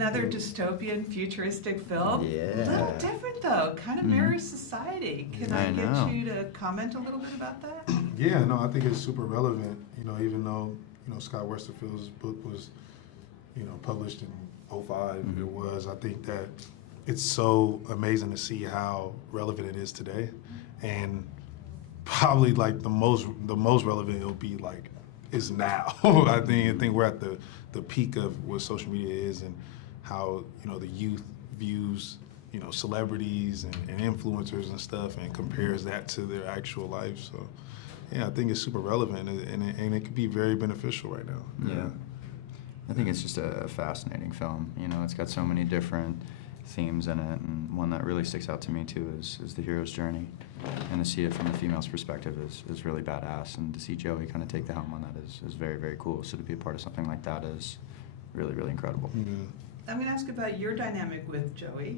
Another dystopian, futuristic film. Yeah. A little different, though. Kind of mirrors society. Can I get you to comment a little bit about that? Yeah, no, I think it's super relevant. Even though, Scott Westerfield's book was, published in '05, it was. I think that it's so amazing to see how relevant it is today. And probably like the most relevant it'll be like is now. I think we're at the peak of what social media is and how the youth views celebrities and influencers and stuff and compares that to their actual life. So yeah, I think it's super relevant and it could be very beneficial right now. Yeah. I think it's just a fascinating film. It's got so many different themes in it, and one that really sticks out to me too is the hero's journey, and to see it from the female's perspective is really badass, and to see Joey kind of take the helm on that is very, very cool. So to be a part of something like that is really, really incredible. I'm going to ask about your dynamic with Joey,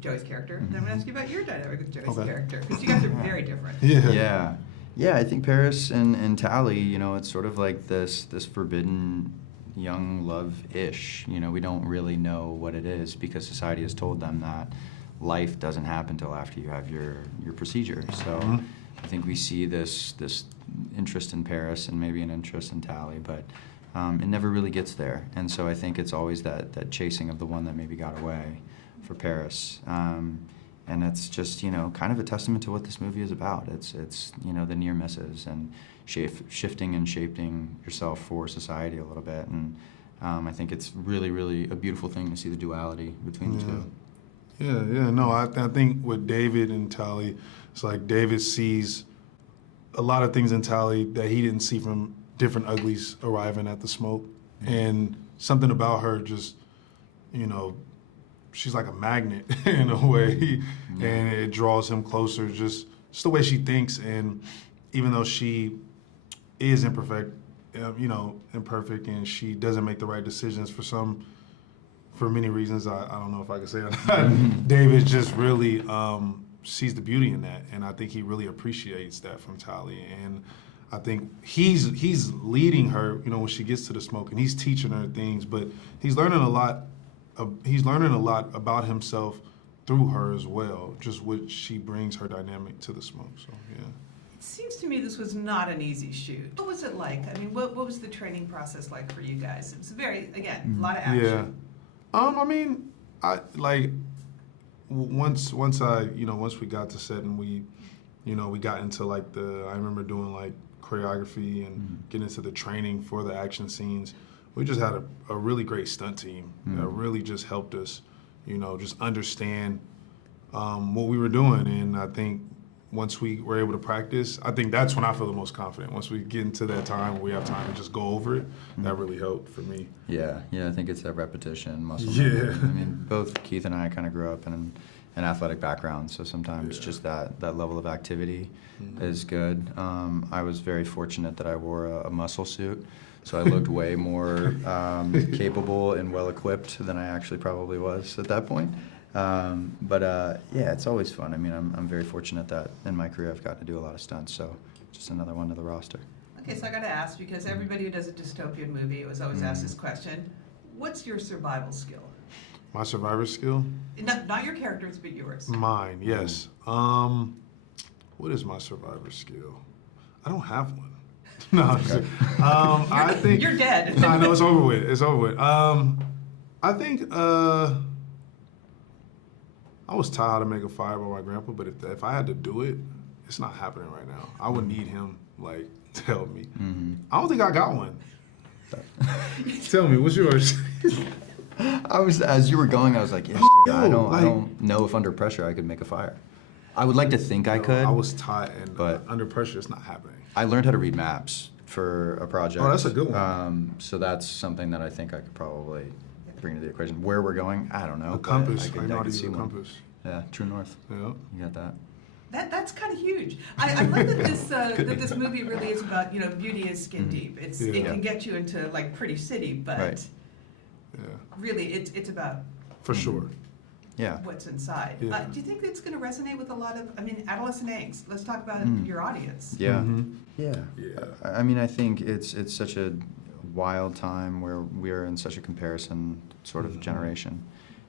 Joey's character. Then I'm going to ask you about your dynamic with Joey's character, because you guys are very different. Yeah, I think Paris and Tally, it's sort of like this forbidden young love-ish. We don't really know what it is because society has told them that life doesn't happen until after you have your procedure. So I think we see this interest in Paris and maybe an interest in Tally, but it never really gets there. And so I think it's always that chasing of the one that maybe got away for Paris. And it's just, kind of a testament to what this movie is about. It's the near misses and shifting and shaping yourself for society a little bit. And I think it's really, really a beautiful thing to see the duality between the two. Yeah. No, I think with David and Tally, it's like David sees a lot of things in Tally that he didn't see from different Uglies arriving at the smoke. And something about her just, she's like a magnet in a way, and it draws him closer, just the way she thinks. And even though she is imperfect, and she doesn't make the right decisions for many reasons, I don't know if I can say it. David just really sees the beauty in that, and I think he really appreciates that from Tally. And I think he's leading her, when she gets to the smoke, and he's teaching her things, but he's learning a lot about himself through her as well, just what she brings her dynamic to the smoke. So yeah. It seems to me this was not an easy shoot. What was it like? I mean, what was the training process like for you guys? It was a lot of action. Yeah. I mean, once we got to set and we got into I remember doing choreography and getting into the training for the action scenes. We just had a really great stunt team that really just helped us, just understand what we were doing. And I think once we were able to practice, I think that's when I feel the most confident. Once we get into that time where we have time to just go over it, that really helped for me. Yeah, I think it's that repetition, muscle memory. I mean, both Keith and I kind of grew up in an athletic background, so sometimes just that level of activity is good. I was very fortunate that I wore a muscle suit, so I looked way more capable and well-equipped than I actually probably was at that point. But it's always fun. I mean, I'm very fortunate that in my career I've gotten to do a lot of stunts, so just another one to the roster. Okay, so I got to ask, because everybody who does a dystopian movie was always asked this question, what's your survival skill? My survivor skill? Not your character's, but yours. Mine, yes. What is my survivor skill? I don't have one. No, I'm just kidding. I think you're dead. No, I know, it's over with. I think I was taught how to make a fire by my grandpa, but if I had to do it, it's not happening right now. I would need him to help me. I don't think I got one. Tell me, what's yours? As you were going, I was like, I don't know if under pressure I could make a fire. I would like to think I could. I was taught, but under pressure, it's not happening. I learned how to read maps for a project. Oh, that's a good one. So that's something that I think I could probably bring to the equation. Where we're going, I don't know. A compass. I know how to see use a compass. Yeah, true north. Yeah. You got that. That's kind of huge. I love that this movie really is about, beauty is skin deep. It can get you into pretty city, but really it's about for sure. Yeah. What's inside. Yeah. Do you think it's going to resonate with a lot of, adolescent angst? Let's talk about your audience. Yeah. Yeah. I mean, I think it's such a wild time where we're in such a comparison sort of generation.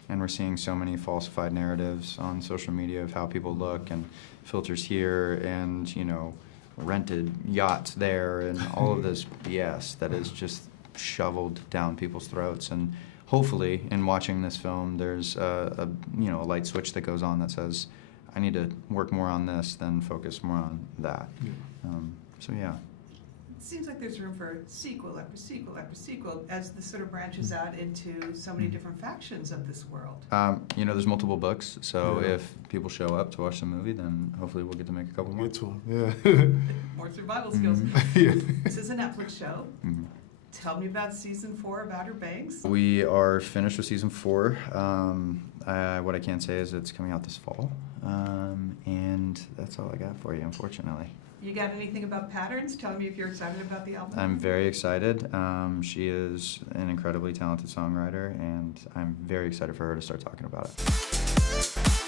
And we're seeing so many falsified narratives on social media of how people look, and filters here, and, you know, rented yachts there, and all of this BS that is just shoveled down people's throats. And hopefully, in watching this film, there's a light switch that goes on that says, I need to work more on this, then focus more on that. So yeah. It seems like there's room for sequel after sequel after sequel as this sort of branches out into so many different factions of this world. There's multiple books, so if people show up to watch the movie, then hopefully we'll get to make a couple more. Get to them, More survival skills. yeah. This is a Netflix show. Tell me about season 4 of Outer Banks. We are finished with season 4. What I can say is it's coming out this fall, and that's all I got for you, unfortunately. You got anything about Patterns? Tell me if you're excited about the album. I'm very excited. She is an incredibly talented songwriter, and I'm very excited for her to start talking about it.